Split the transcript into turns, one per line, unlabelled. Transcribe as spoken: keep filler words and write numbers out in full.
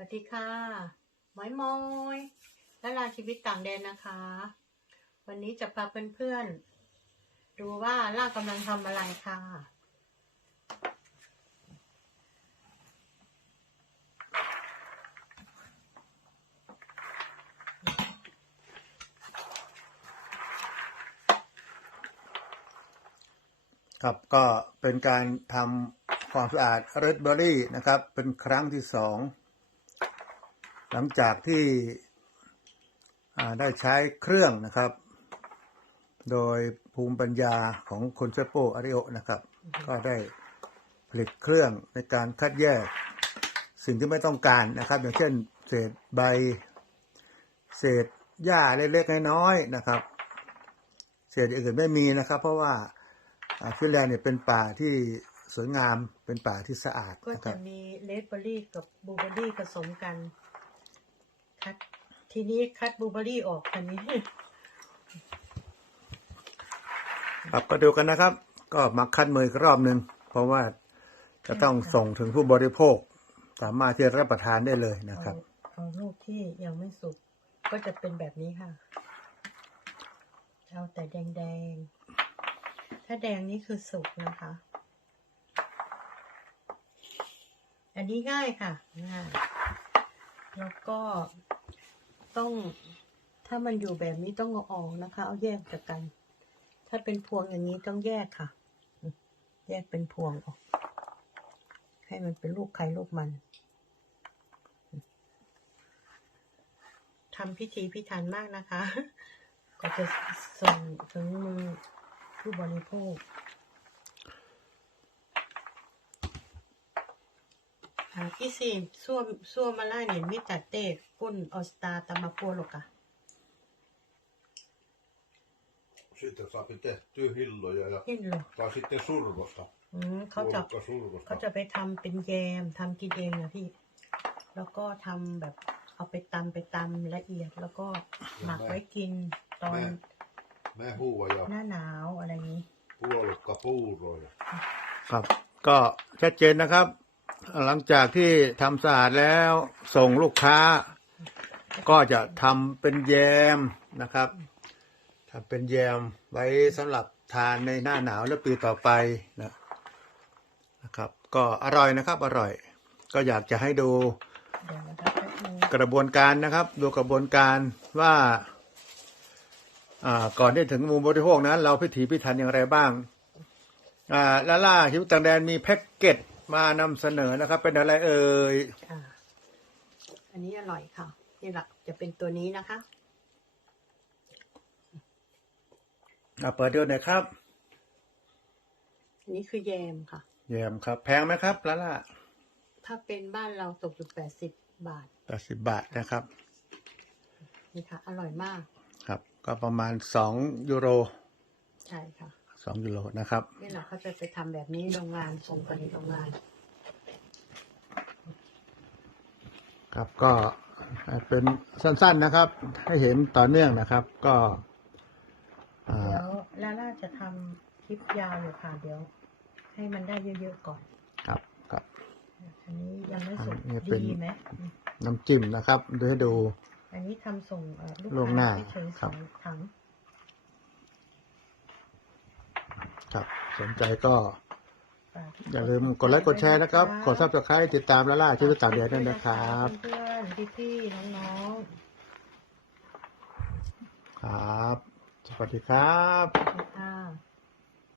วัสดีค่ะหมอยมอยและลาชีวิตต่างแดนนะคะ วันนี้จะพาเพื่อนๆดูว่าล่ากำลังทำอะไรค่ะ
ครับก็เป็นการทำความสะอาดเรดเบอร์รี่นะครับเป็นครั้งที่สองหลังจากที่ได้ใช้เครื่องนะครับโดยภูมิปัญญาของคุณเซโปอาริโอนะครับก็ได้ผลิตเครื่องในการคัดแยกสิ่งที่ไม่ต้องการนะครับอย่างเช่นเศษใบเศษหญ้าเล็กๆน้อยๆนะครับเศษอื่นไม่มีนะครับเพราะว่าฟินแลนด์เนี่ยเป็นป่าที่สวยงามเป็นป่าที่สะอาด
ก็จะมีเลดเบอร์รี่กับบลูเบอร์รี่ผสมกันคัดทีนี้คัดบลูเบอร์รี่ออกอันนี้
ครับก็ดูกันนะครับก็มาคัดมืออีกรอบหนึ่งเพราะว่าจะต้องส่งถึงผู้บริโภคสามารถที่จะรับประทานได้เลยนะครับ
เอาลูกที่ยังไม่สุกก็จะเป็นแบบนี้ค่ะเอาแต่แดงๆถ้าแดงนี่คือสุกนะคะอันนี้ง่ายค่ะง่ายแล้วก็ต้องถ้ามันอยู่แบบนี้ต้องเอาออกนะคะเอาแยกจากกันถ้าเป็นพวงอย่างนี้ต้องแยกค่ะแยกเป็นพวงออกให้มันเป็นลูกใครลูกมันทำพิธีพิถันมากนะคะก็จะส่งถึงมือผู้บริโภคอีสี่ซั่วซั่วมาล่าเนี่ยมิตัดเต้กุ้นออสตาตามาปัวหรอกค่ะ
Sitten saa tehtyä hilloja ja tai sitten survosta.
อืมเขาจะเขาจะไปทำเป็นแยมทำกินเองนะพี่แล้วก็ทำแบบเอาไปตำไปตำละเอียดแล้วก็หมักไว้กินตอนหน้าหนาวอะไรนี้
puolukka puuroja
ครับก็ชัดเจนนะครับหลังจากที่ทำสะอาดแล้วส่งลูกค้าก็จะทำเป็นแยมนะครับทำเป็นแยมไว้สำหรับทานในหน้าหนาวและปีต่อไปนะนะครับก็อร่อยนะครับอร่อยก็อยากจะให้ดูกระบวนการนะครับดูกระบวนการว่าก่อนที่ถึงมุมบริโภคนั้นเราพิถีพิถันอย่างไรบ้างอ่าล่าล่าชีวิตต่างแดนมีแพ็กเกจมานำเสนอนะครับเป็นอะไรเอ่ย
อันนี้อร่อยค่ะนี่แหละจะเป็นตัวนี้นะคะ
เปิดดูหน่อยครับ
อันนี้คือแยมค่ะ
แยมครับแพงไหมครับล่าล่า
ถ้าเป็นบ้านเราตกอยู่แปดสิบบาท
แปดสิบบาทนะครับ
นี่ค่ะอร่อยมาก
ครับก็ประมาณสองยูโร
ใช่ค่ะ
สองยูโรนะครับ
นี่แหละเขาจะไปทำแบบนี้โรงงานส่งไปในโรงงาน
ครับก็เป็นสั้นๆนะครับให้เห็นต่อเนื่องนะครับก็
เดี๋ยวล่าล่าจะทำคลิปยาวอยู่ค่ะเดี๋ยวให้มันได้เยอะๆก่อน
ครับครับ
อันนี้ยังไม่สุกดีไหม
น้ำจิ้มนะครับดูให้ดู
อันนี้ทำส่งลูกค้าที่เฉยสองถัง
ครับสนใจก็อย่าลืมกดไลค์กดแชร์นะครับกดซับสไครต์ติดตามล่าล่าชีวิตต่างแดนด้วยนะครับ
เพื่อนๆพี่ๆน้อง
ๆครับสวัสดีครับ